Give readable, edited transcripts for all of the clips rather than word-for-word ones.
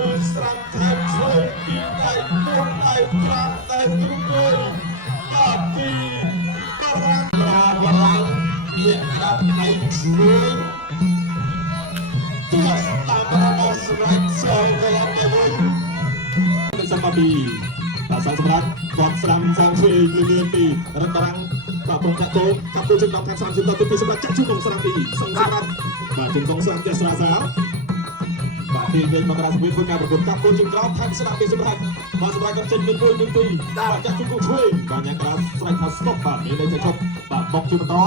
គឺស្រាប់តែធ្វើពីដៃពុកដៃប្រាក់ដៃទ្រូងអត់ពីបរាំងវាដាក់ដៃជួយទាស់តាមរបស់ស្រេចចូលទៅវិញเป็นสัมปปีตาสังสมรัตกองสลัมสองช่วยเรือนปีรัตรังปราบปรามตะโกกับตัวจึงนำแทน30ต่อที่สมรัตจัดชุดของสลัมปีสังสมรัตบาดจึงของสลัมเจษฎาสาวบาดที่เป็นมกราสมิทธิ์การประกวดกับตัวจึงกรอบแทนสลัมปีสมรัตมาสมรัตกับเจนเป็นด้วย1 ปีบาดจัดชุดของช่วยบาดยังกระสไลด์พาสต็อปบาดนี้เลยจะชกบาดบอกจุดต่อ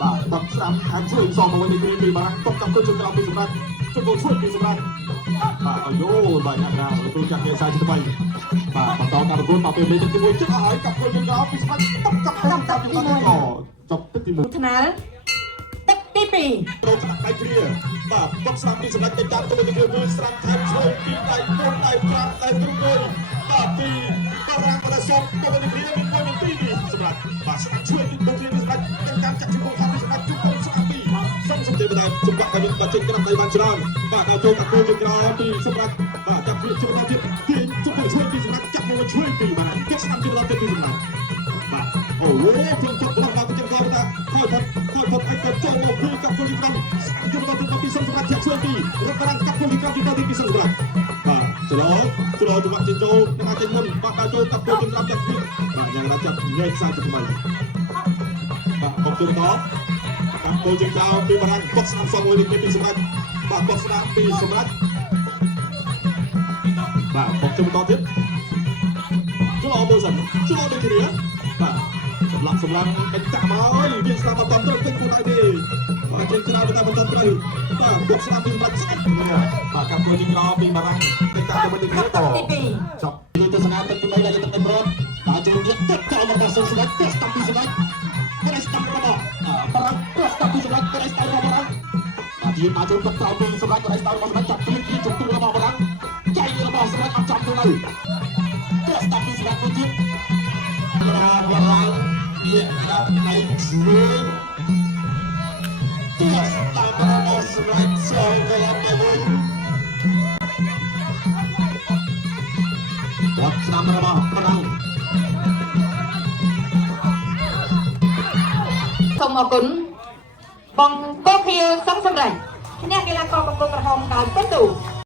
บาดตัดสลัมแทนช่วย2มาไว้ในเกมปีบาดตบกับตัวจึงกรอบปีสมรัตชุดของช่วยปีสมรัตបាទអយោបាទអ្នកណាទទួលចាក់គេសាយទៅបាទបន្តការប្រកួតមកពេលលេខទី1ជិតហើយកាប់គល់យើងក្រោយពីស្បាច់តបកាប់ចាប់យើងទៅចប់ទឹកទី1ថ្នាលទឹកទី2ត្រូវស្ដាប់ដៃគ្រាបាទតបស្ដាប់ពីសម្ដេចចាប់ទៅទីគឺស្រាប់ថាឆ្លងពីដៃពុកដៃប្រាក់ដៃទ្រូងបាទពីបរាំងបរិសុទ្ធទៅទីគ្រាមានមួយទីសម្រាប់បាទស្ដាប់ជួយពីគ្រាពីសម្ដេចចាំចាក់ជំនួសថាពីសម្ដេចជុំទៅស្ដាប់ពីសង្ឃទេបាទជំបាក់តែបាចេញក្រំដៃបានច្រើនបាទដល់ចូលកាត់គល់យើងក្រោយពីសម្រាប់បាទចាប់ពីជំនួសទៀតទាញជុំទៅជួយពីសម្រាប់ចាប់មកជួយពីបាទគេស្ដាប់ជំនួសទៅពីសម្រាប់បាទអូខ្ញុំចាប់របស់មកជំនួសថាថយផុតអីក៏ចូលមកពីកាត់គល់យើងក្រំជំនួសទៅពីសម្រាប់ចាប់ជួយពីរត់រាំងកាត់គល់យើងក្រំទៅពីសម្រាប់បាទច្រឡជំបាក់ចេញចូលនឹងអាចចេញមុនបាទដល់ចូលកាត់គល់យើងក្រំចាប់ពីបាទយ៉ាងណាចាប់ញែកខ្សែទៅថ្មីបាទអបជឿតកាប់គល់យើងក្រោយពីបារាំងកត់ស្ដាប់សងមួយនេះពីសម្រាប់បាទកត់ស្ដាប់ពីសម្រាប់បាទមកជុំតទៀតចូលអបសិនចូលដូចគ្នាបាទសម្រាប់អិចតាក់មកអើយវាស្ដាប់បន្តត្រូវទឹកគូដៃទេបាទចេញច្រើនតែបន្តត្រូវបាទកត់ស្ដាប់ពីសម្រាប់បាទកាប់គល់យើងក្រោយពីបារាំងអិចតាក់ទៅវិញគ្នាតចប់លើទស្សនាទឹកទី3ដែលទឹកទី5បាទចូលនេះទឹកចូលមកដល់សម្រាប់ស្ដាប់ពីសម្រាប់ប្រេស្តាប់របស់បារាំងប្រេស្តាប់ពីសម្រាប់ប្រេស្តាប់របស់បារាំងបាទយើងមកចូលទឹកក្រោយពីសម្រាប់ប្រេស្តាប់របស់សម្រាប់ចាប់ពីជុំទូរបស់បារាំងចៃរបស់សម្រាប់អត់ចាប់ទៅនៅប្រេស្តាប់ពីសម្រាប់ទៅទៀតបារាំងវាដាក់ដៃជួយទាស់តាមរបស់សម្រាប់ចូលទៅវិញវត្តស្នាមរបស់បារាំងសូមអរគុណបងកោភាសង្ឃសម្រាប់អ្នកកីឡាករកំពង់ក្រហមកោតពិតទូ